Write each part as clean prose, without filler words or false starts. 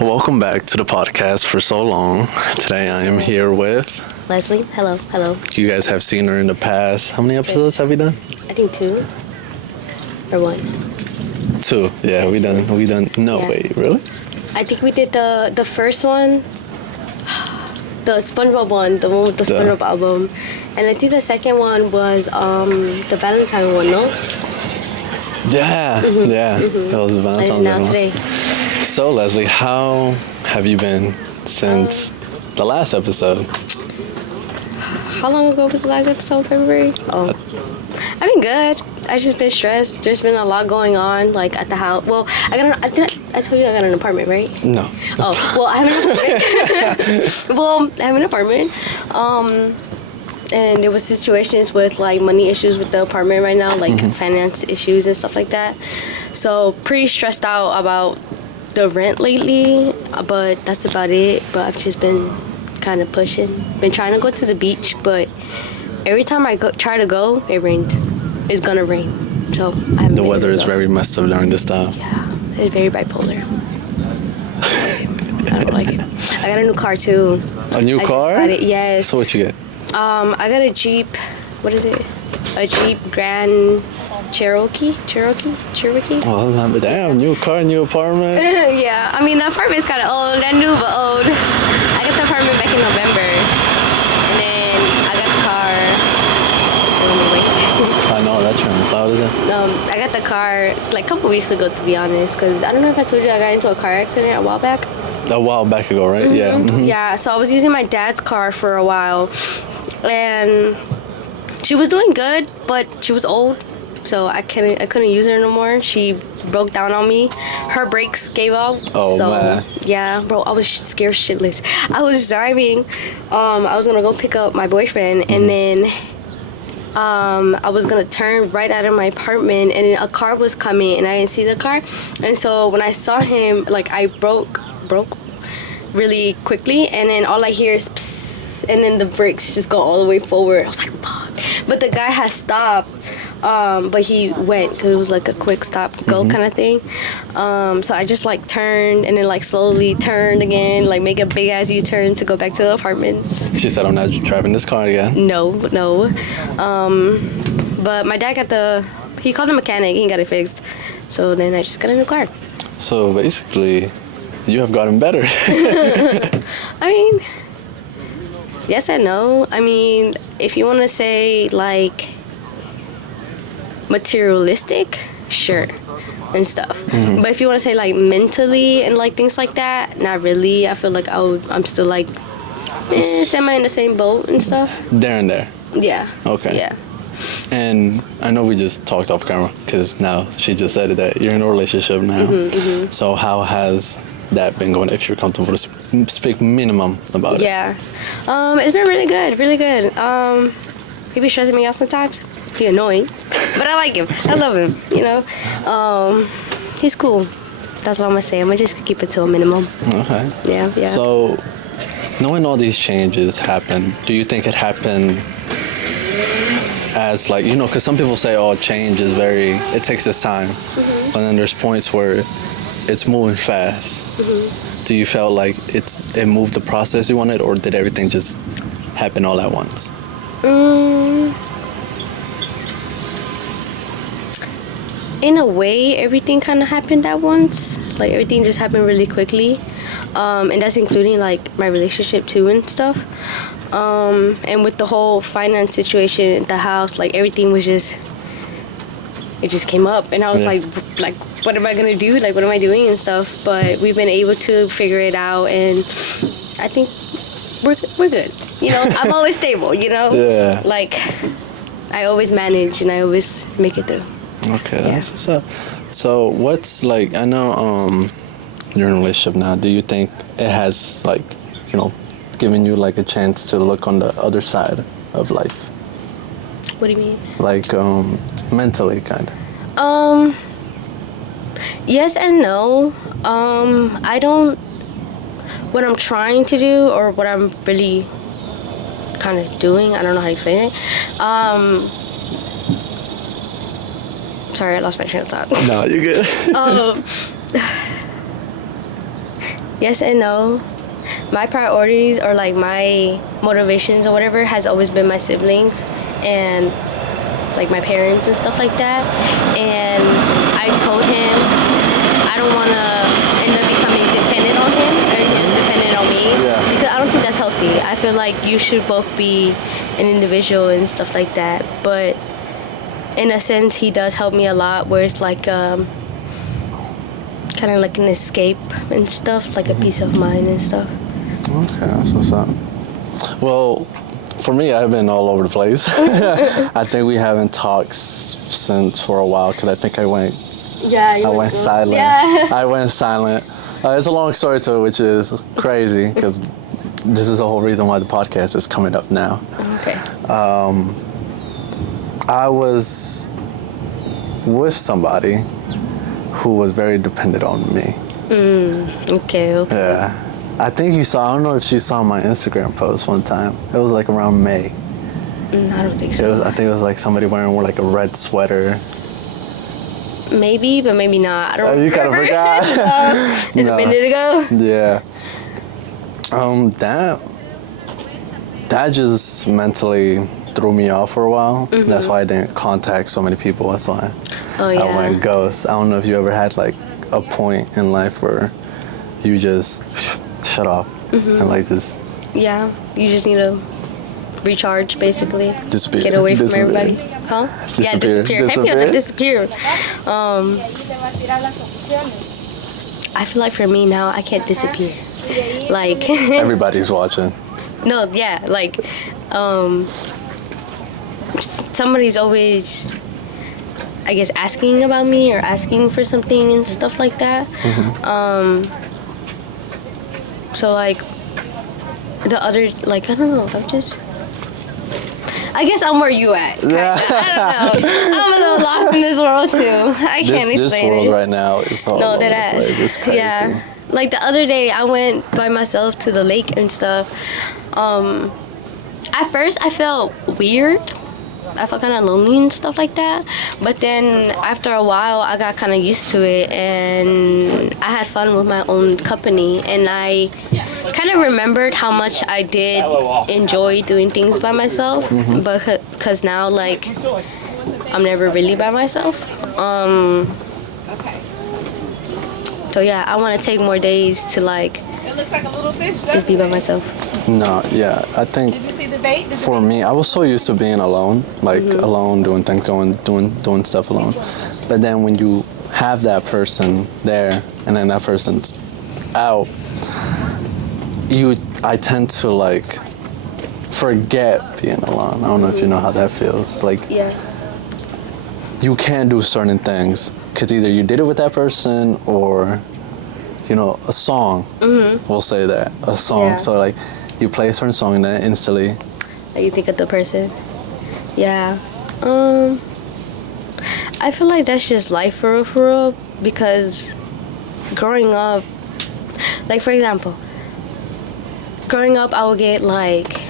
Welcome back to the podcast for so long. Today I am here with Leslie. Hello. you guys have seen her in the past. How many episodes have we done? I think 2 or 1. 2. Yeah, we done. No Yeah. way, really? I think we did the first one, the SpongeBob one, the one with the SpongeBob album, and I think the second one was the Valentine one. No. Yeah, that was Valentine's And now Day. today. So Leslie, how have you been since the last episode? How long ago was the last episode? February. Oh, I've been good. I just been stressed. There's been a lot going on, like at the house. Well, I told you I got an apartment, right? No. Oh, well, I have an apartment. And there was situations with like money issues with the apartment right now, like finance issues and stuff like that. So pretty stressed out about the rent lately, but that's about it. But I've just been kind of pushing. Been trying to go to the beach, but every time I try to go, it rained. It's gonna rain. So I haven't. The weather is very messed up during this time. Yeah, it's very bipolar. I don't like it. I got a new car too. A new car? Just got it, yes. So what you get? I got a Jeep. What is it? A Jeep Grand Cherokee. Oh, damn! New car, new apartment. Yeah, I mean the apartment's kind of old. Not new, but old. I got the apartment back in November, and then I got the car. I know that train is loud, isn't it? I got the car like a couple weeks ago, to be honest, because I don't know if I told you I got into a car accident a while back. A while back ago, right? Yeah. Mhm. Yeah, so I was using my dad's car for a while, and she was doing good, but she was old, so I couldn't use her no more. She broke down on me. Her brakes gave out. Oh, so, man. Yeah, bro, I was scared shitless. I was driving. I was gonna go pick up my boyfriend, and then I was gonna turn right out of my apartment, and a car was coming, and I didn't see the car, and so when I saw him, like I broke really quickly, and then all I hear is psst, and then the brakes just go all the way forward. I was like, fuck. But the guy had stopped, but he went because it was like a quick stop go kind of thing. So I just like turned and then like slowly turned again, like make a big ass U-turn to go back to the apartments. She said, "I'm not driving this car again." No. But my dad he called the mechanic, he got it fixed. So then I just got a new car. So basically, you have gotten better. I mean, yes and no. I mean, if you want to say like materialistic, sure, and stuff. But if you want to say like mentally and like things like that, not really. I feel like I'm still like semi in the same boat and stuff. There and there. Yeah. Okay. Yeah. And I know we just talked off camera because now she just said that you're in a relationship now. So how has that been going, if you're comfortable to speak minimum about it? Yeah. It's been really good, really good. He be stressing me out sometimes. He annoying, but I like him. I love him, you know. He's cool. That's what I'm gonna say. I'm gonna just keep it to a minimum. Okay. Yeah. So, knowing all these changes happen, do you think it happened as like, because some people say, oh, change is it takes its time. But then there's points where it's moving fast. Do you feel like it moved the process you wanted, or did everything just happen all at once? In a way, everything kind of happened at once. Like everything just happened really quickly, and that's including like my relationship too and stuff. And with the whole finance situation at the house, like everything was it just came up, and I was like, what am I gonna do? Like, what am I doing and stuff? But we've been able to figure it out, and I think we're good. I'm always stable. Yeah. Like I always manage and I always make it through. Okay, that's what's up. So what's like, I know you're in a relationship now. Do you think it has like, given you like a chance to look on the other side of life? What do you mean? Like mentally, kind of. Yes and no. I don't. What I'm trying to do, or what I'm really kind of doing, I don't know how to explain it. Sorry, I lost my train of thought. No, you're good. Yes and no. My priorities or like my motivations or whatever has always been my siblings and like my parents and stuff like that. And I told him I don't want to end up becoming dependent on him or him dependent on me, because I don't think that's healthy. I feel like you should both be an individual and stuff like that. But in a sense, he does help me a lot, where it's like kind of like an escape and stuff, like a peace of mind and stuff. Okay, that's what's up. Well, for me, I've been all over the place. I think we haven't talked since for a while, because I think I went silent. Yeah. I went silent. It's a long story to it, which is crazy, because this is the whole reason why the podcast is coming up now. Okay. I was with somebody who was very dependent on me. Okay. Yeah. I think you saw, I don't know if you saw my Instagram post one time. It was like around May. I don't think so. I think it was like somebody wearing like a red sweater. Maybe, but maybe not. I don't remember. You kind of forgot? It's a minute ago? Yeah. That just mentally threw me off for a while. Mm-hmm. That's why I didn't contact so many people. That's why I went ghost. I don't know if you ever had like a point in life where you just shut off and like this. Yeah, you just need to recharge, basically. Disappear. Get away from everybody. Huh? Yeah, disappear. Disappear. I feel like for me now, I can't disappear. Like everybody's watching. No, yeah, like somebody's always, I guess, asking about me or asking for something and stuff like that. So like the other, like, I don't know, I guess I'm where you at. Kinda. I don't know. I'm a little lost in this world too. I can't explain this world it. right now is all over the place. It's crazy. Yeah. Like the other day, I went by myself to the lake and stuff. At first, I felt weird. I felt kind of lonely and stuff like that. But then after a while, I got kind of used to it, and I had fun with my own company. And I kind of remembered how much I did enjoy doing things by myself. But because now, like, I'm never really by myself. So yeah, I want to take more days to like just be by myself. No, yeah, I think for me, I was so used to being alone, like alone, doing things, doing stuff alone. But then when you have that person there, and then that person's out, I tend to like forget being alone. I don't know if you know how that feels. Like, you can't do certain things because either you did it with that person or, you know, a song. We'll say that, a song. Yeah. So like, you play a certain song and then instantly you think of the person. Yeah. I feel like that's just life for real, because growing up, like for example, growing up I would get like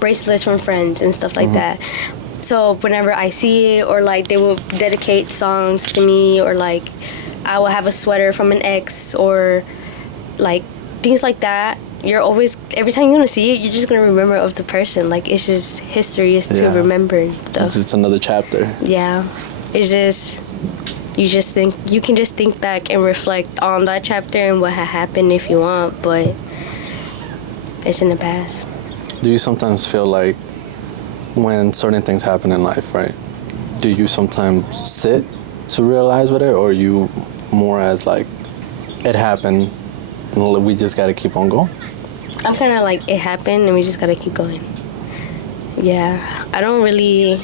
bracelets from friends and stuff like that. So whenever I see it, or like they will dedicate songs to me, or like I will have a sweater from an ex, or like things like that. You're always, every time you're gonna see it, you're just gonna remember of the person. Like, it's just history is to remember and stuff. It's another chapter. Yeah, it's just, you can just think back and reflect on that chapter and what had happened if you want, but it's in the past. Do you sometimes feel like when certain things happen in life, right? Do you sometimes sit to realize with it, or you more as like, it happened, we just gotta keep on going? I'm kind of like, it happened and we just gotta keep going. Yeah, I don't really,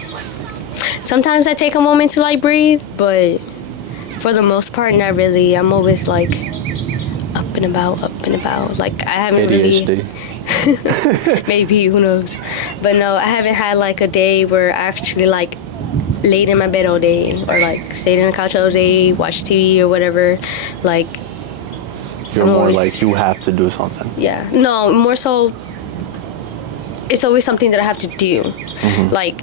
sometimes I take a moment to like breathe, but for the most part, not really. I'm always like up and about. Like, I haven't ADHD. really, maybe, who knows. But no, I haven't had like a day where I actually like laid in my bed all day, or like stayed on the couch all day, watched TV or whatever. Like, you're more like you have to do something. Yeah. No, more so, it's always something that I have to do. Like,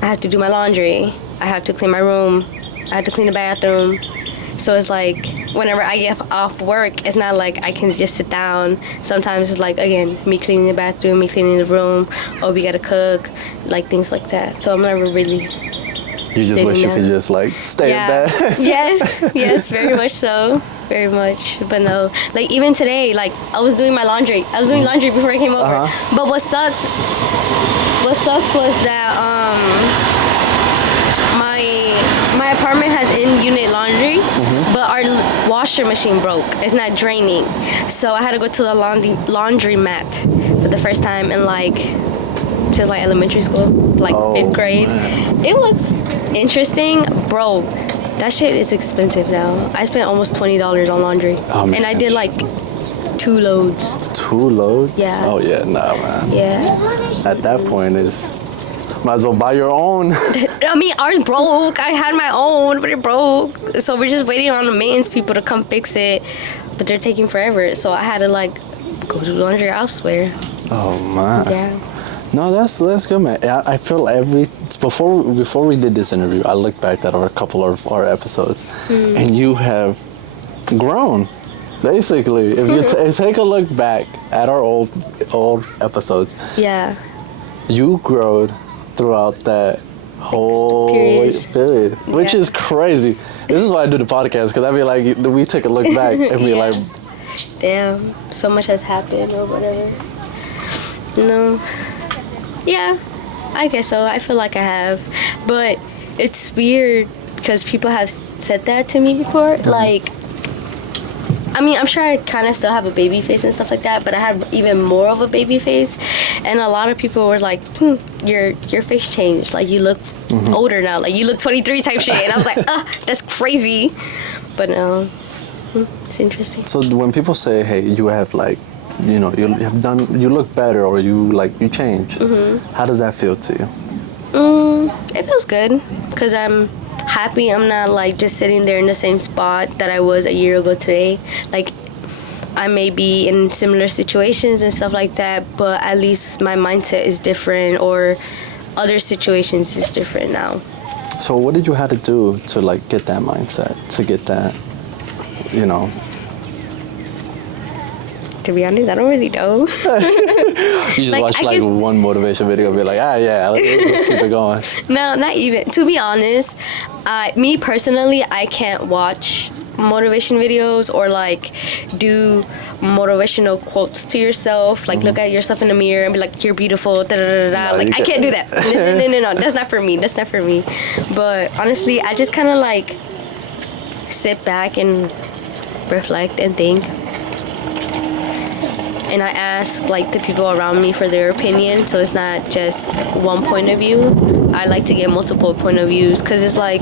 I have to do my laundry. I have to clean my room. I have to clean the bathroom. So it's like, whenever I get off work, it's not like I can just sit down. Sometimes it's like, again, me cleaning the bathroom, me cleaning the room, or we gotta cook, like things like that. So I'm never really. You just wish you could just like stay in bed. yes, very much so. Very much. But no, like even today, like I was doing my laundry. I was doing laundry before I came over. But what sucks was that my apartment has in-unit laundry, but our washer machine broke. It's not draining. So I had to go to the laundry mat for the first time in like since like elementary school, like 5th grade. Man. It was interesting, bro. That shit is expensive now. I spent almost $20 on laundry, and I did like 2 loads. 2 loads? Yeah. Oh yeah, nah, man. Yeah. At that point, might as well buy your own. I mean, ours broke. I had my own, but it broke. So we're just waiting on the maintenance people to come fix it, but they're taking forever. So I had to like go do laundry elsewhere. Oh man. Yeah. No, that's good, man. I feel before we did this interview, I looked back at a couple of our episodes, and you have grown. Basically, if you take a look back at our old episodes, yeah, you growed throughout that whole period, which is crazy. This is why I do the podcast, because I'd be like, we take a look back and be like, damn, so much has happened or whatever. No. Yeah, I guess so. I feel like I have. But it's weird because people have said that to me before. Like, I mean, I'm sure I kind of still have a baby face and stuff like that, but I have even more of a baby face. And a lot of people were like, your face changed. Like, you look older now. Like, you look 23 type shit. And I was like, that's crazy. But no, it's interesting. So when people say, hey, you have like, you look better, or you change. How does that feel to you? It feels good because I'm happy. I'm not like just sitting there in the same spot that I was a year ago today. Like, I may be in similar situations and stuff like that, but at least my mindset is different, or other situations is different now. So what did you have to do to like get that mindset, to get that, To be honest, I don't really know. You just watch one motivation video and be like, let's keep it going. No, not even. To be honest, me personally, I can't watch motivation videos or like do motivational quotes to yourself. Like look at yourself in the mirror and be like, you're beautiful. Da, da, da, da. Like I can't do that. No. That's not for me. But honestly, I just kind of like sit back and reflect and think. And I ask like the people around me for their opinion, so it's not just one point of view. I like to get multiple point of views, because it's like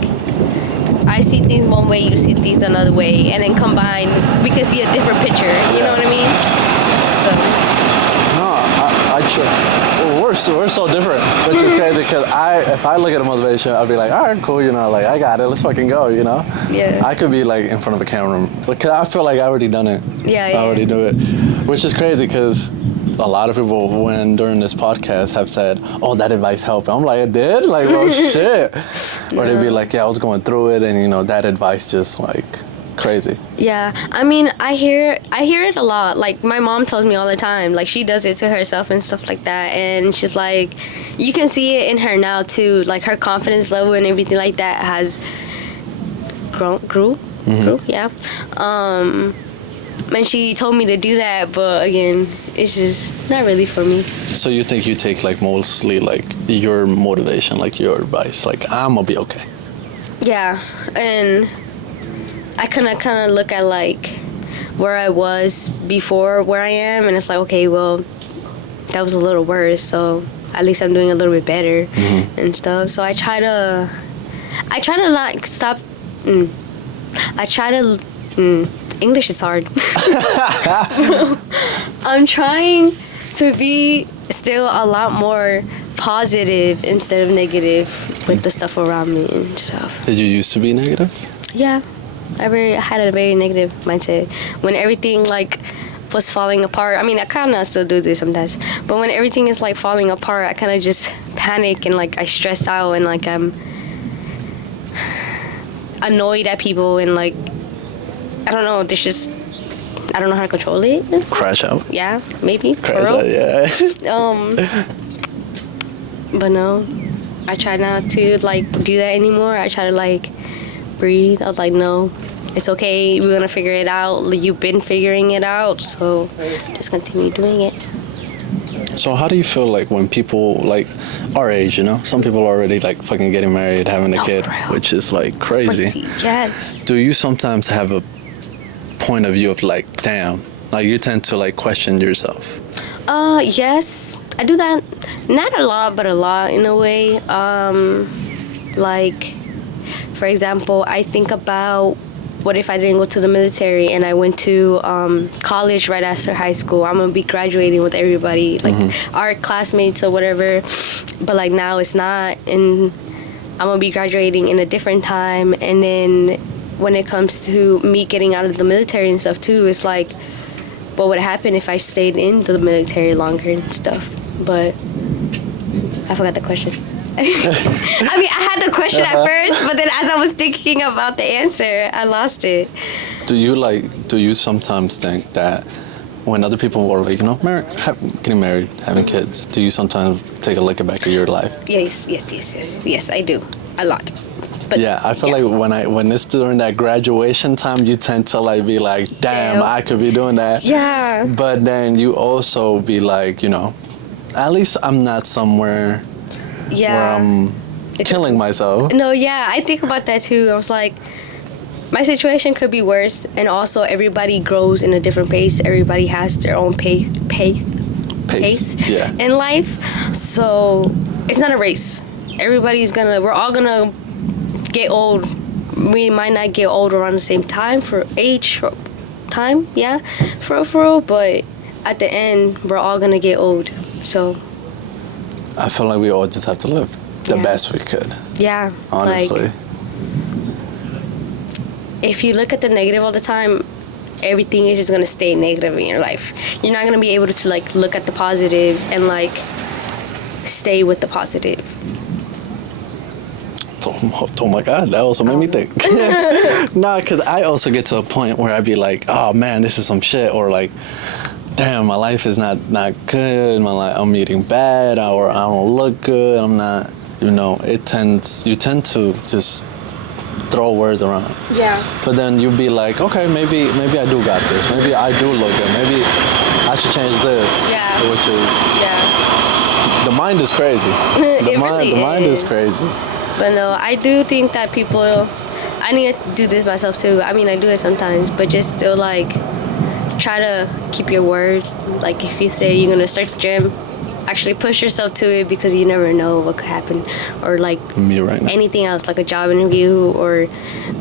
I see things one way, you see things another way, and then combined we can see a different picture. You know what I mean? So. No, we're so different, which is crazy, because if I look at a motivation, I'll be like, all right, cool, like I got it, let's fucking go, Yeah. I could be like in front of a camera, because I feel like I already done it. Yeah. I already do it, which is crazy, because a lot of people, during this podcast, have said, oh, that advice helped. I'm like, it did? Like, oh shit. Or they'd be like, yeah, I was going through it, and that advice just like crazy. Yeah, I mean, I hear it a lot. Like, my mom tells me all the time, like, she does it to herself and stuff like that, and she's like, you can see it in her now too, like her confidence level and everything like that has grew, yeah. And she told me to do that, but again, it's just not really for me. So you think you take like mostly like your motivation, like your advice, like I'm gonna be okay? Yeah, and I kind of look at like where I was before where I am, and it's like, okay, well, that was a little worse, so at least I'm doing a little bit better and stuff. So I try to not stop. English is hard. I'm trying to be still a lot more positive instead of negative with the stuff around me and stuff. Did you used to be negative? Yeah, I had a very negative mindset when everything like was falling apart. I mean, I kind of still do this sometimes, but when everything is like falling apart, I kind of just panic and like I stress out and like I'm annoyed at people and like I don't know. There's just I don't know how to control it. Crash out. Yeah, maybe. Crash out. Yeah. But no, I try not to like do that anymore. I try to like breathe. I was like, no, it's okay. We're gonna figure it out. Like, you've been figuring it out, so just continue doing it. So how do you feel like when people like our age, you know, some people are already like fucking getting married, having a kid, for real. which is like crazy. Yes. Do you sometimes have a point of view of like, damn, like you tend to like question yourself? Yes, I do that. Not a lot, but a lot in a way. Like, for example, I think about what if I didn't go to the military and I went to college right after high school? I'm gonna be graduating with everybody, like our classmates or whatever. But like now it's not, and I'm gonna be graduating in a different time. And then when it comes to me getting out of the military and stuff too, it's like, what would happen if I stayed in the military longer and stuff? But I forgot the question. I mean, I had the question at first, but then as I was thinking about the answer, I lost it. Do you sometimes think that when other people are like, you know, getting married, having kids, do you sometimes take a look back at your life? Yes, I do. A lot. But yeah, I feel like when it's during that graduation time, you tend to like be like, damn, I could be doing that. Yeah. But then you also be like, you know, at least I'm not somewhere where I'm killing myself. No, yeah, I think about that too. I was like, my situation could be worse, and also everybody grows in a different pace. Everybody has their own pace yeah. in life. So it's not a race. We're all gonna get old. We might not get old around the same time for real, but at the end, we're all gonna get old. So I feel like we all just have to live the best we could. Yeah. Honestly. Like, if you look at the negative all the time, everything is just gonna stay negative in your life. You're not gonna be able to like look at the positive and like stay with the positive. Oh my God, that also made me think. Nah, because I also get to a point where I'd be like, oh man, this is some shit, or like, damn, my life is not good. I'm eating bad, or I don't look good. I'm not, you know. You tend to just throw words around. Yeah. But then you'd be like, okay, maybe I do got this. Maybe I do look good. Maybe I should change this. Yeah. Which is the mind is crazy. The mind is crazy. But no, I do think that I need to do this myself too. I mean, I do it sometimes, but just still like try to keep your word. Like if you say you're gonna start the gym, actually push yourself to it, because you never know what could happen. Or like me right now. Anything else, like a job interview or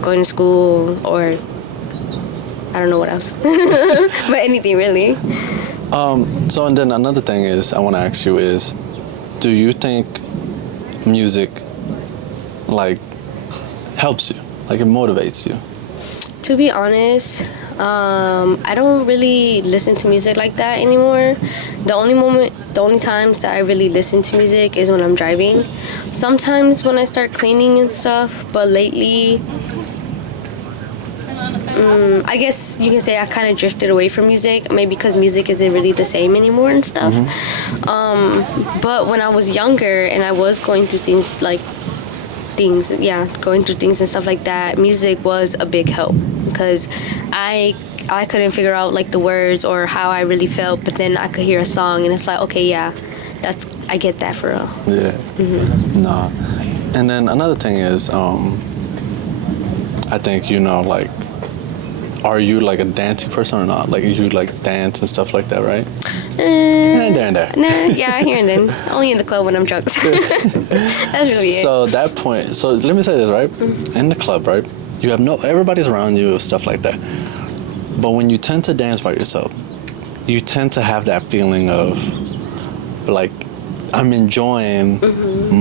going to school, or I don't know what else. But anything really. So and then another thing is I want to ask you is, do you think music like helps you, like it motivates you? To be honest, I don't really listen to music like that anymore. The only times that I really listen to music is when I'm driving. Sometimes when I start cleaning and stuff, but lately, I guess you can say I kind of drifted away from music, maybe because music isn't really the same anymore and stuff. But when I was younger and I was going through things and stuff like that, music was a big help, because I couldn't figure out like the words or how I really felt, but then I could hear a song and it's like, okay, yeah, I get that for real. Yeah. No. And then another thing is, I think, you know, like, are you like a dancey person or not? Like you like dance and stuff like that, right? And there. Nah, yeah, here and then. Only in the club when I'm drunk. That's really it. So that point, so let me say this, right? In the club, right? You have everybody's around you, stuff like that. But when you tend to dance by yourself, you tend to have that feeling of like, I'm enjoying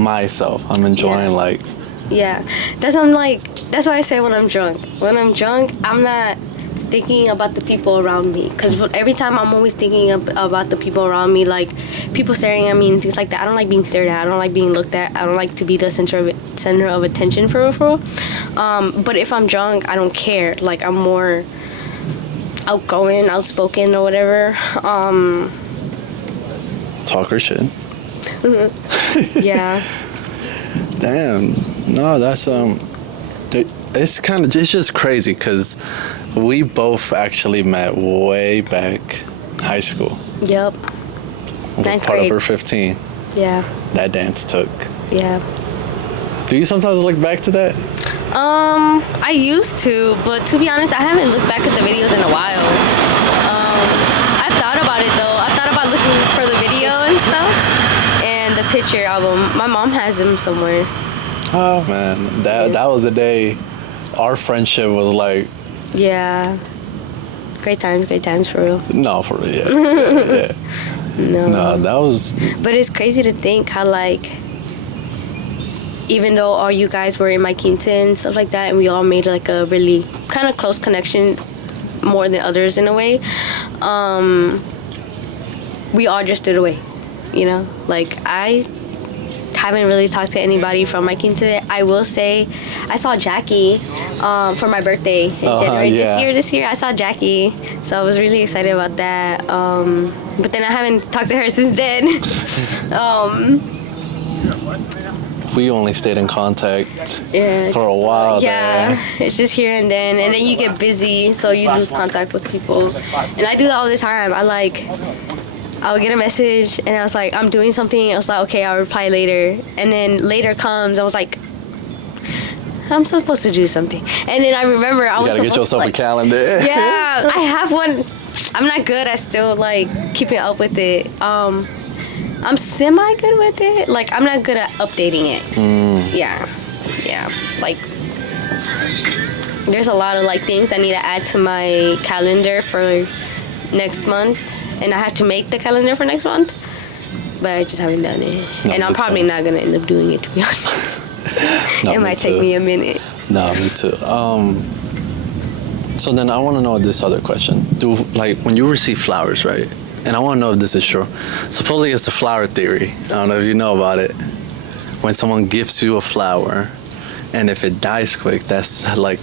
myself. I'm enjoying like. Yeah, that's why I say when I'm drunk. When I'm drunk, I'm not thinking about the people around me, because every time I'm always thinking about the people around me, like people staring at me and things like that. I don't like being stared at. I don't like being looked at. I don't like to be the center of attention for real. But if I'm drunk, I don't care. Like I'm more outgoing, outspoken, or whatever. Talker shit. Yeah. Damn. No, that's it's just crazy because we both actually met way back high school. Yep. I was part of her 15. Yeah. That dance took. Yeah. Do you sometimes look back to that? I used to, but to be honest, I haven't looked back at the videos in a while. I've thought about it though. I've thought about looking for the video and stuff, and the picture album. My mom has them somewhere. Oh man, that was the day our friendship was like. Yeah. Great times for real. No, for real. Yeah. No, that was. But it's crazy to think how like, even though all you guys were in my quinta and stuff like that, and we all made like a really kind of close connection, more than others in a way, we all drifted away, you know? Like, I haven't really talked to anybody from my quinta. I will say, I saw Jackie for my birthday in January this year. I saw Jackie, so I was really excited about that. But then I haven't talked to her since then. We only stayed in contact for a while. Yeah, there. it's just here and then you get busy, so you lose contact with people. And I do that all the time. I'll get a message, and I was like, I'm doing something. I was like, okay, I'll reply later. And then later comes, I was like, I'm supposed to do something. And then I remember I was supposed to. You gotta get yourself a calendar. Yeah, I have one. I'm not good at still like keeping up with it. I'm semi good with it. Like, I'm not good at updating it. Yeah. Like, there's a lot of like things I need to add to my calendar for next month, and I have to make the calendar for next month, but I just haven't done it. No, and I'm probably not gonna end up doing it, to be honest. No, it might take me a minute. No, me too. So then I want to know this other question. Like, when you receive flowers, right? And I want to know if this is true. Supposedly it's the flower theory. I don't know if you know about it. When someone gives you a flower, and if it dies quick, that's like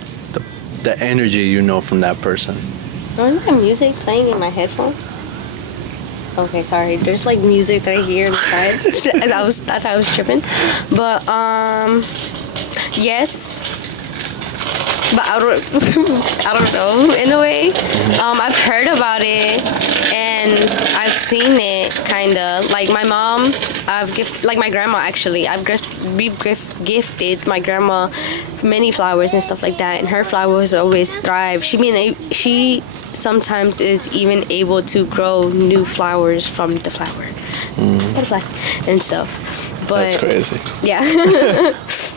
the energy you know from that person. Isn't there music playing in my headphones? Okay, sorry. There's like music that I hear inside. I thought I was tripping. But yes. But I don't know, in a way. I've heard about it, and I've seen it, kind of. Like, my mom, like my grandma, actually. We've gifted my grandma many flowers and stuff like that, and her flowers always thrive. She sometimes is even able to grow new flowers from the flower. Butterfly and stuff. But that's crazy. Yeah.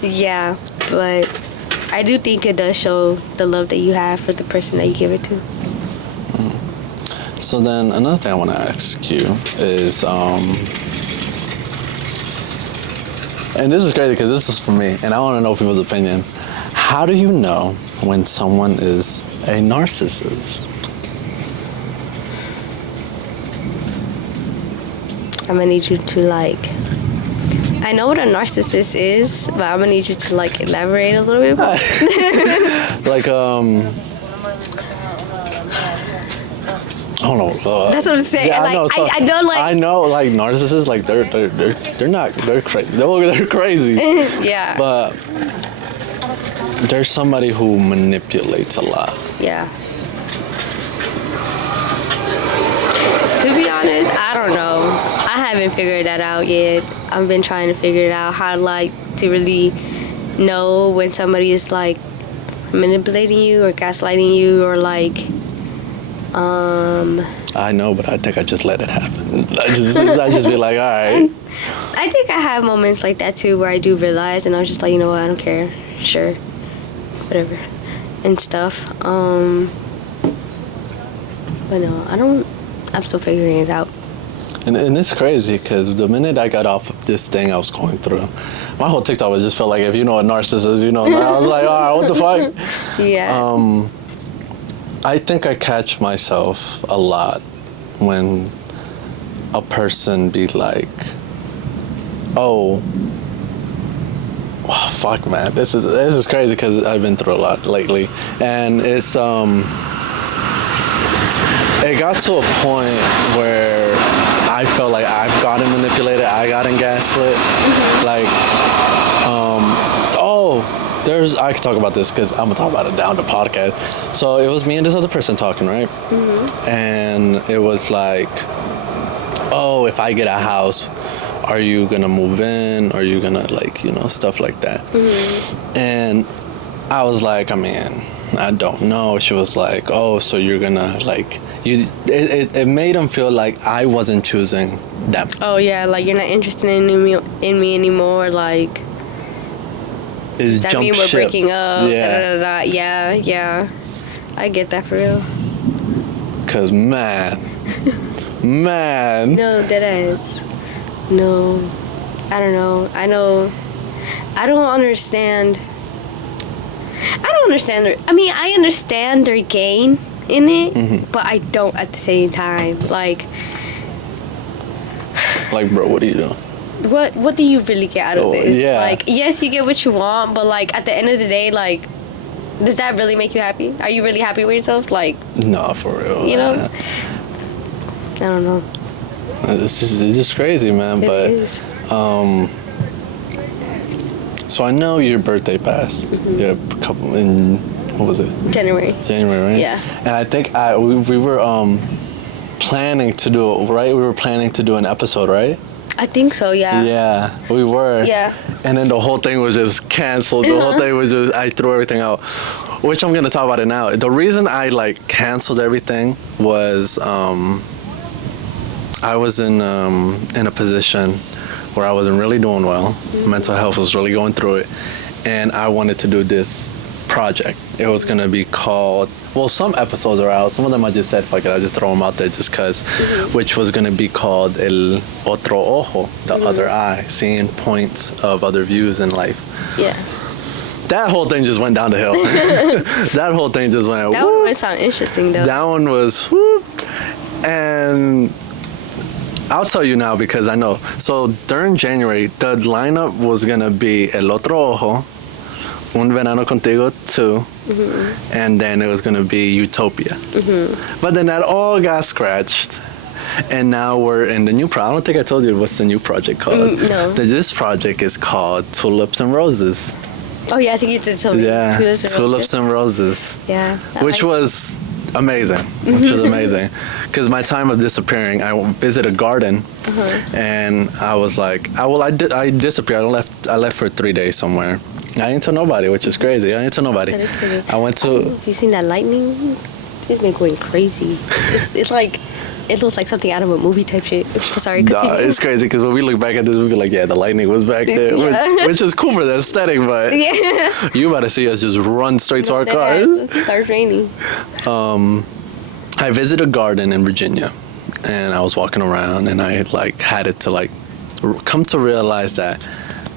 Yeah, but I do think it does show the love that you have for the person that you give it to. So then another thing I want to ask you is, and this is crazy because this is for me, and I want to know people's opinion. How do you know when someone is a narcissist? I'm gonna need you to I know what a narcissist is, but I'm gonna need you to elaborate a little bit more. I don't know. That's what I'm saying. Yeah, I know. I know, narcissists, they're crazy. They're crazy. Yeah. But there's somebody who manipulates a lot. Yeah. To be honest, I don't know. I haven't figured that out yet. I've been trying to figure it out, how to really know when somebody is manipulating you or gaslighting you or I know, but I think I just let it happen. I just be like, all right. I think I have moments like that too, where I do realize, and I'm just like, you know what, I don't care, sure, whatever, and stuff. But no, I'm still figuring it out. And it's crazy because the minute I got off of this thing I was going through, my whole TikTok was just felt like, if you know a narcissist, you know. I was like, all right, what the fuck? Yeah. I think I catch myself a lot when a person be like, oh fuck, man, this is crazy because I've been through a lot lately, and it's it got to a point where I felt like I've gotten manipulated. I gotten gaslit. Like, I can talk about this because I'm gonna talk about it down the podcast. So it was me and this other person talking, right? And it was like, oh, if I get a house, are you gonna move in? Are you gonna, like, stuff like that? And I was like, I mean, I don't know. She was like, oh, so you're gonna, like, it made them feel like I wasn't choosing them. Oh yeah, like you're not interested in me anymore. Like, Is that jump mean we're ship. breaking up? Yeah. Yeah. I get that for real. Cause man. No, deadass. No, I don't know. I don't understand. I mean, I understand their gain in it, but I don't at the same time. Like, bro, what are you doing? What do you really get out of this? Yeah. Like, yes, you get what you want, but like at the end of the day, like, does that really make you happy? Are you really happy with yourself? Like, No, for real. You know? Man. I don't know. It's just crazy, man. It But is. so I know your birthday passed. Yeah, a couple in, what was it? January. January, right? Yeah. And I think we were planning to do it, right? We were planning to do an episode, right? I think so. Yeah. Yeah, we were. Yeah. And then the whole thing was just canceled. The whole thing was just, I threw everything out, which I'm gonna talk about it now. The reason I like canceled everything was I was in a position where I wasn't really doing well. Mental health was really going through it, and I wanted to do this project. It was gonna be called, well, some episodes are out. Some of them I just said, fuck it, I just throw them out there just cause, which was gonna be called El Otro Ojo, the other eye, seeing points of other views in life. Yeah. That whole thing just went down the hill. That whole thing just went. That one would sound interesting though. That one was whoop. And I'll tell you now because I know. So during January, the lineup was gonna be El Otro Ojo, Un Verano Contigo 2, and then it was gonna be Utopia. But then that all got scratched. And now we're in the new project. I don't think I told you what's the new project called. No. This project is called Tulips and Roses. Oh yeah, I think you did tell me. Yeah, Tulips and Roses. Yeah. Which was amazing. Which was amazing. Because my time of disappearing, I visited a garden, and I was like, I disappeared. I left for 3 days somewhere. I ain't tell nobody, which is crazy. I ain't tell nobody. That is crazy. I went to. You seen that lightning? It's been going crazy. It's like, it looks like something out of a movie type shit. Sorry, continue. Nah, it's crazy because when we look back at this, we be like, yeah, the lightning was back there, which is cool for the aesthetic, but you about to see us just run straight to our cars. It starts raining. I visited a garden in Virginia, and I was walking around, and I had it to come to realize that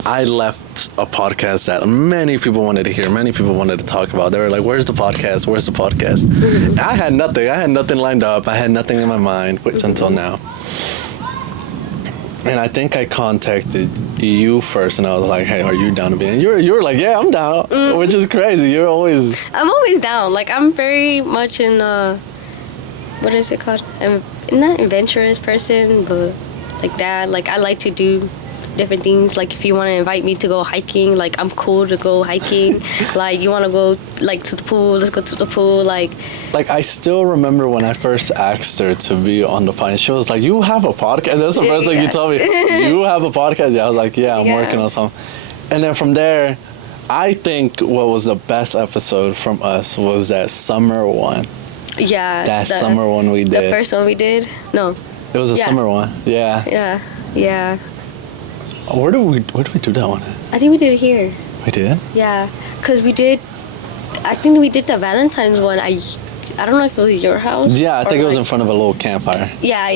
I left a podcast that many people wanted to hear, many people wanted to talk about. They were like, "Where's the podcast? Where's the podcast?" I had nothing. I had nothing lined up. I had nothing in my mind, which until now. And I think I contacted you first, and I was like, "Hey, are you down to be?" And you were like, "Yeah, I'm down," which is crazy. I'm always down. Like, I'm very much in what is it called? I'm not adventurous person, but like that. Like, I like to do different things. Like, if you want to invite me to go hiking, like, I'm cool to go hiking. Like, you want to go like to the pool, let's go to the pool. Like I still remember when I first asked her to be on the podcast. She was like, "You have a podcast?" That's the first thing you told me. You have a podcast? Yeah, I was like, "Yeah, I'm working on something." And then from there, I think what was the best episode from us was that summer one. Yeah. That summer one we did. The first one we did? No. It was a summer one. Yeah. Yeah. Where did we do that one? I think we did it here. We did? Yeah. Because I think we did the Valentine's one. I don't know if it was your house. Yeah, I think it was in front of a little campfire. Yeah,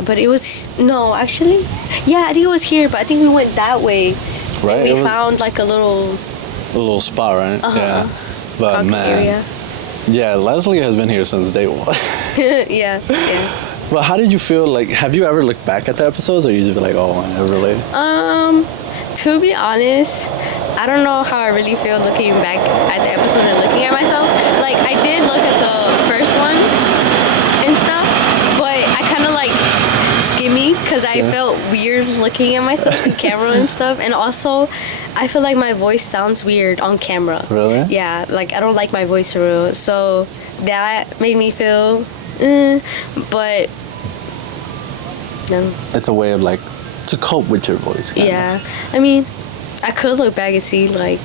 but it was, no, actually, yeah, I think it was here, but I think we went that way. Right? We found like a little spot, right? Yeah. But man. Area. Yeah, Leslie has been here since day one. Yeah. Well, how did you feel? Like, have you ever looked back at the episodes, or you just be like, "Oh, I never related"? To be honest, I don't know how I really feel looking back at the episodes and looking at myself. Like, I did look at the first I felt weird looking at myself in camera and stuff. And also, I feel like my voice sounds weird on camera. Really? Yeah, like I don't like my voice for real. So that made me feel, but no. It's a way of like to cope with your voice. Kinda. Yeah, I mean, I could look back and see like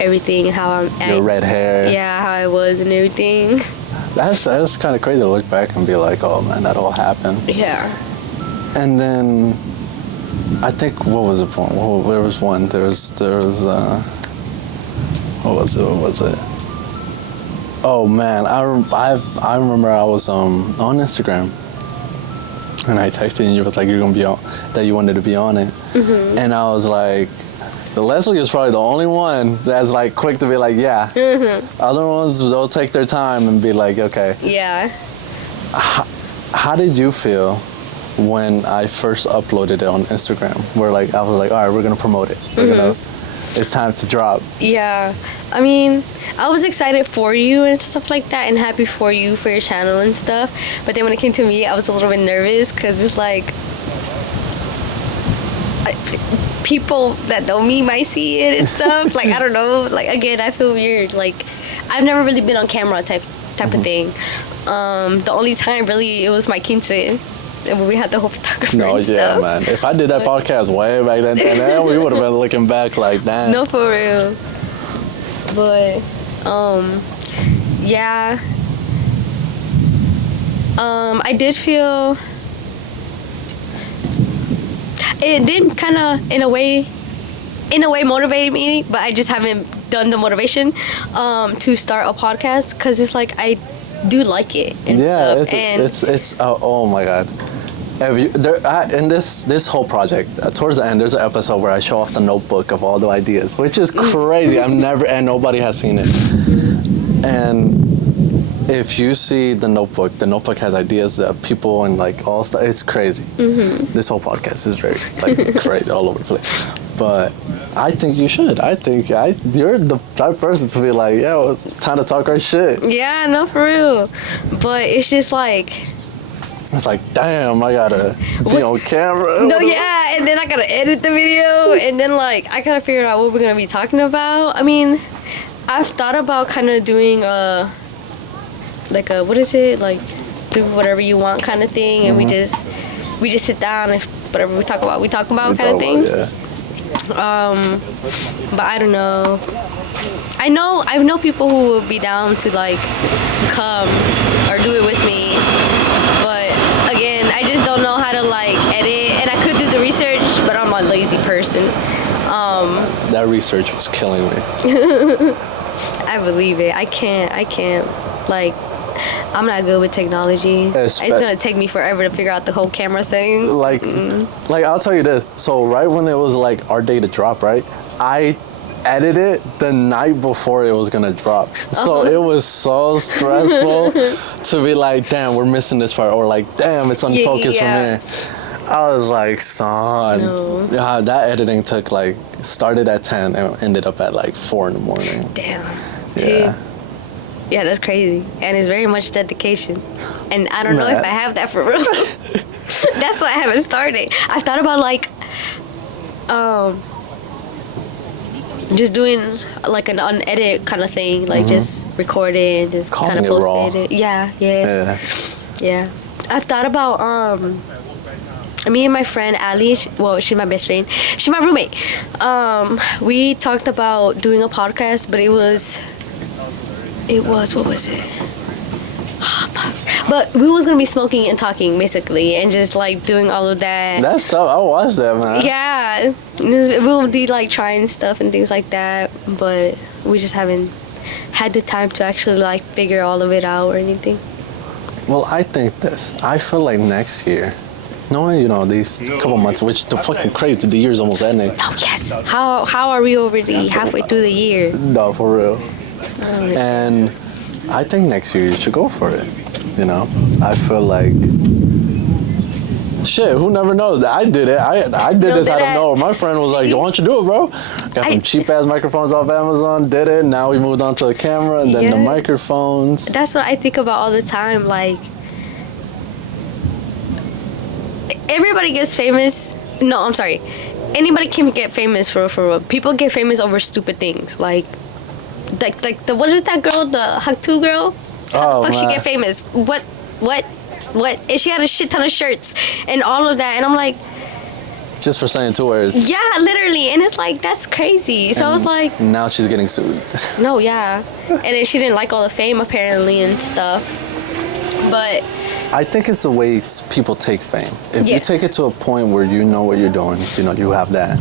everything, how Your red hair. Yeah, how I was and everything. That's kind of crazy to look back and be like, oh man, that all happened. Yeah. And then I think what was the point? Well, there was one. There was what was it? Oh man, I remember I was on Instagram. And I texted you and you was like, you're gonna be on, that you wanted to be on it. Mm-hmm. And I was like, Leslie is probably the only one that's like quick to be like, yeah. Mm-hmm. Other ones, they'll take their time and be like, okay. Yeah. How did you feel when I first uploaded it on Instagram? Where like, I was like, all right, we're gonna promote it. We're gonna, it's time to drop. Yeah. I mean, I was excited for you and stuff like that, and happy for you for your channel and stuff. But then when it came to me, I was a little bit nervous because it's like people that know me might see it and stuff. Like I don't know. Like again, I feel weird. Like I've never really been on camera type of thing. The only time really it was my quince. And when we had the whole photographer and stuff. Man. If I did that podcast way back then, we would have been looking back like that. No, for real. But, yeah. I did feel it did kind of, in a way, motivate me, but I just haven't done the motivation to start a podcast because it's like I do like it. And yeah, stuff. it's oh my god. In this whole project, towards the end, there's an episode where I show off the notebook of all the ideas, which is crazy. And nobody has seen it. And if you see the notebook has ideas that people and like all stuff. It's crazy. Mm-hmm. This whole podcast is very like crazy, all over the place. But I think you should. I think you're the type of person to be like, yeah, well, time to talk our shit. Yeah, no, for real. But it's just like. It's like, damn, I gotta be on camera. No, yeah, and then I gotta edit the video, and then like I gotta figure out what we're gonna be talking about. I mean, I've thought about kind of doing like a what is it, like do whatever you want kind of thing, and we just sit down and whatever we talk about kind of thing. But I don't know. I know people who will be down to like come or do it with me, but again, I just don't know how to like edit, and I could do the research, but I'm a lazy person. That research was killing me. I believe it. I can't like I'm not good with technology. It's gonna take me forever to figure out the whole camera settings. Like I'll tell you this. So right when it was like our day to drop, right? I edited it the night before it was gonna drop. So it was so stressful to be like, damn, we're missing this part, or like, damn, it's unfocused from here. I was like, son. No. Yeah, that editing took like started at 10 and ended up at like 4 in the morning. Damn. Yeah. Yeah, that's crazy. And it's very much dedication. And I don't know if I have that for real. That's why I haven't started. I've thought about like just doing like an unedited kind of thing, like just record it and just kind of post it. Yeah. I've thought about me and my friend Ali. She's my best friend. She's my roommate. We talked about doing a podcast, but it was what was it? But we was gonna be smoking and talking basically, and just like doing all of that. That's tough. I watched that, man. Yeah, we'll be like trying stuff and things like that, but we just haven't had the time to actually like figure all of it out or anything. Well, I think this. I feel like next year, knowing these couple months, which the fucking crazy, the year's almost ending. Oh yes. How are we already halfway through the year? No, for real. And I think next year you should go for it. I feel like shit. Who never knows? I did it. I did this out of nowhere. My friend was like, "Why don't you do it, bro?" Got some cheap ass microphones off Amazon. Did it. Now we moved on to the camera and then the microphones. That's what I think about all the time. Like, everybody gets famous. No, I'm sorry. Anybody can get famous for real. People get famous over stupid things. Like the what is that girl? The Haktu girl? How the fuck she get famous? What? And she had a shit ton of shirts and all of that. And I'm like, just for saying 2 words. yeah, literally. And it's like, that's crazy. So I was like, now she's getting sued. no, yeah. And then she didn't like all the fame apparently and stuff. But I think it's the way people take fame. If you take it to a point where you know what you're doing, you know, you have that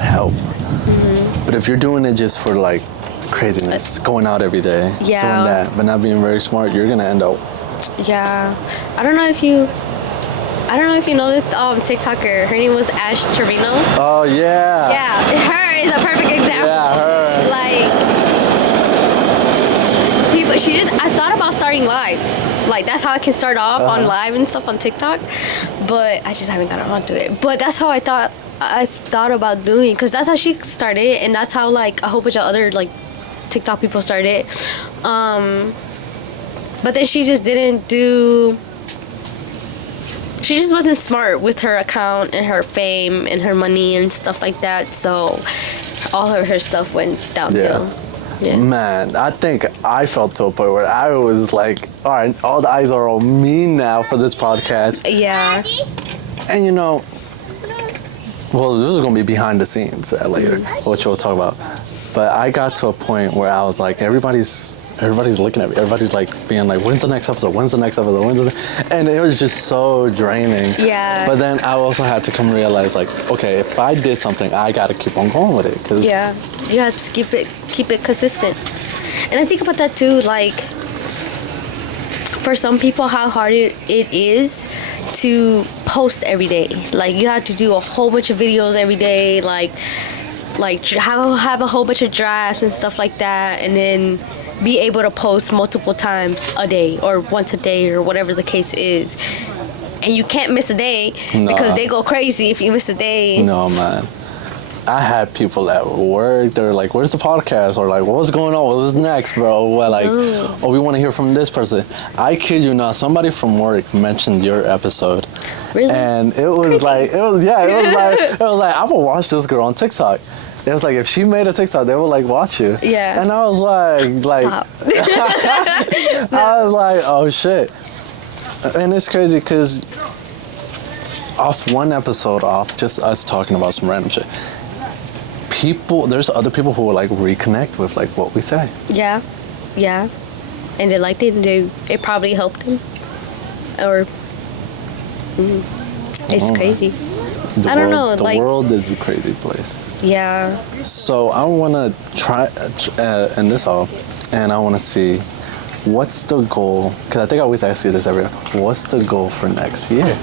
help. Mm-hmm. But if you're doing it just for like craziness, going out every day, doing that, but not being very smart, you're gonna end up. Yeah, I don't know if you know this TikToker. Her name was Ash Torino. Oh yeah. Yeah, her is a perfect example. Yeah, her. Like people, I thought about starting lives. Like that's how I can start off on live and stuff on TikTok, but I just haven't gotten around to it. But that's how I thought about doing, because that's how she started, and that's how like a whole bunch of other like TikTok people started. But then she just wasn't smart with her account and her fame and her money and stuff like that. So all of her stuff went downhill. Yeah. Man, I think I felt to a point where I was like, all right, all the eyes are on me now for this podcast. Yeah. And you know, well, this is going to be behind the scenes later, which we'll talk about. But I got to a point where I was like, everybody's looking at me. Everybody's like being like, when's the next episode? And it was just so draining. Yeah. But then I also had to come and realize like, okay, if I did something, I got to keep on going with it. Cause yeah. You have to keep it consistent. And I think about that too, like for some people, how hard it is to post every day. Like you have to do a whole bunch of videos every day, like have a whole bunch of drafts and stuff like that, and then be able to post multiple times a day or once a day or whatever the case is. And you can't miss a day because they go crazy if you miss a day. No, man. I had people at work, they're like, where's the podcast? Or like, what's going on? What's next, bro? Well, like, we want to hear from this person. I kid you not, somebody from work mentioned your episode. Really? And it was like, I'm gonna watch this girl on TikTok. It was like, if she made a TikTok, they would like watch you. Yeah. And I was like, stop. I was like, oh shit. And it's crazy because off one episode, just us talking about some random shit, there's other people who will like reconnect with like what we say. Yeah. And they liked it, and it probably helped them. Or it's crazy. I don't know. The world is a crazy place. Yeah. So I want to try end this off, and I want to see what's the goal, because I think I always ask you this every year. What's the goal for next year?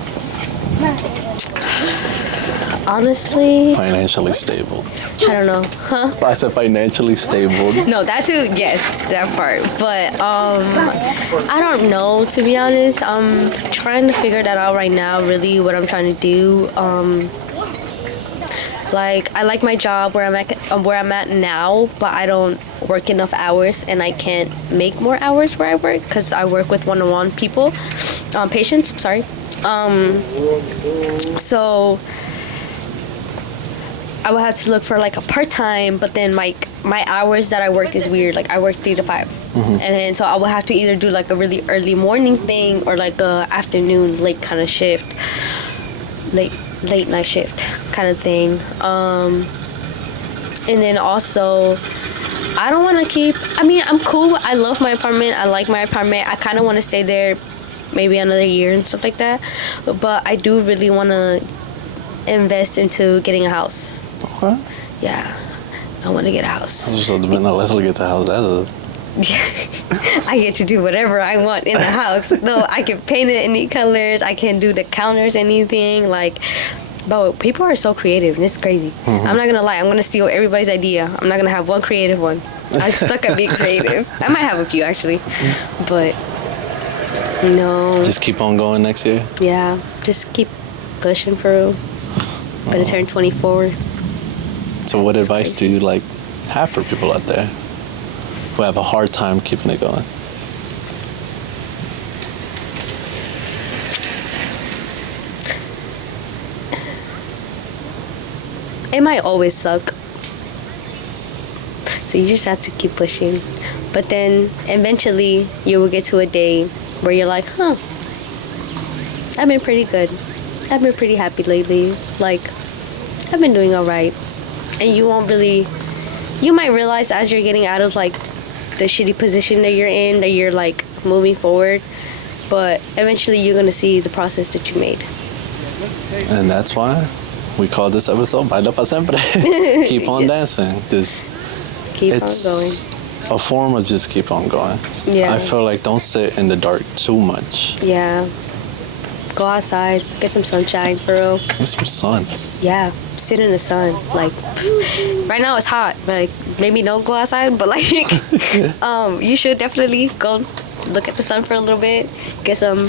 Honestly, financially stable. I don't know. Huh? I said financially stable. No, that too. Yes, that part. But I don't know, to be honest. I'm trying to figure that out right now. Really, what I'm trying to do. Like, I like my job where I'm at now, but I don't work enough hours, and I can't make more hours where I work because I work with one-on-one people, patients. Sorry. So I would have to look for like a part-time, but then my hours that I work is weird. Like I work 3 to 5, and then so I would have to either do like a really early morning thing or like a afternoon late kind of shift, late night shift kind of thing. And then also, I don't want to keep. I mean, I'm cool. I love my apartment. I like my apartment. I kind of want to stay there, maybe another year and stuff like that. But I do really want to invest into getting a house. Okay. Yeah, I want to get a house. So let's look at the house. I get to do whatever I want in the house. No, I can paint it any colors. I can do the counters, anything. Like, but people are so creative, and it's crazy. I'm not gonna lie. I'm gonna steal everybody's idea. I'm not gonna have one creative one. I suck at being creative. I might have a few actually, but no. Just keep on going next year. Yeah, just keep pushing through. Better turn 24. So what advice do you like have for people out there who have a hard time keeping it going? it might always suck. So you just have to keep pushing. But then eventually you will get to a day where you're like, huh, I've been pretty good. I've been pretty happy lately. Like, I've been doing all right. And you might realize as you're getting out of like the shitty position that you're in, that you're like moving forward. But eventually you're going to see the process that you made. And that's why we call this episode Baila Pa Siempre. Keep on dancing. Keep on going. It's a form of just keep on going. Yeah. I feel like don't sit in the dark too much. Yeah. Go outside, get some sunshine for real. Get some sun. Yeah, sit in the sun. Like, right now it's hot, but like, maybe don't go outside. But like, you should definitely go look at the sun for a little bit. Get some,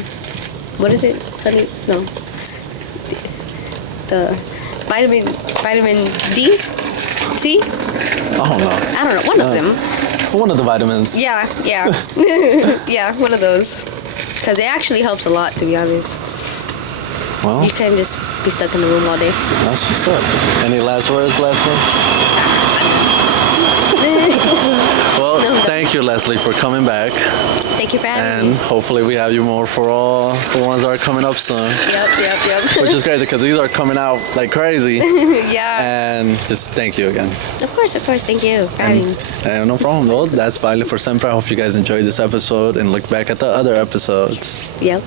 what is it? The vitamin D? C? Oh no. I don't know. One of them. One of the vitamins. Yeah. Yeah, one of those. Because it actually helps a lot, to be honest. Well, You can't just be stuck in the room all day. that's what's up. Any last words, Leslie? Well, thank you, Leslie, for coming back. Thank you for having And me. hopefully we have you more for all the ones that are coming up soon. Yep. Which is crazy because these are coming out like crazy. Yeah. And just thank you again. Of course. Thank you for having me. And no problem. Well, that's Baile for Sempre. I hope you guys enjoyed this episode and look back at the other episodes. Yep.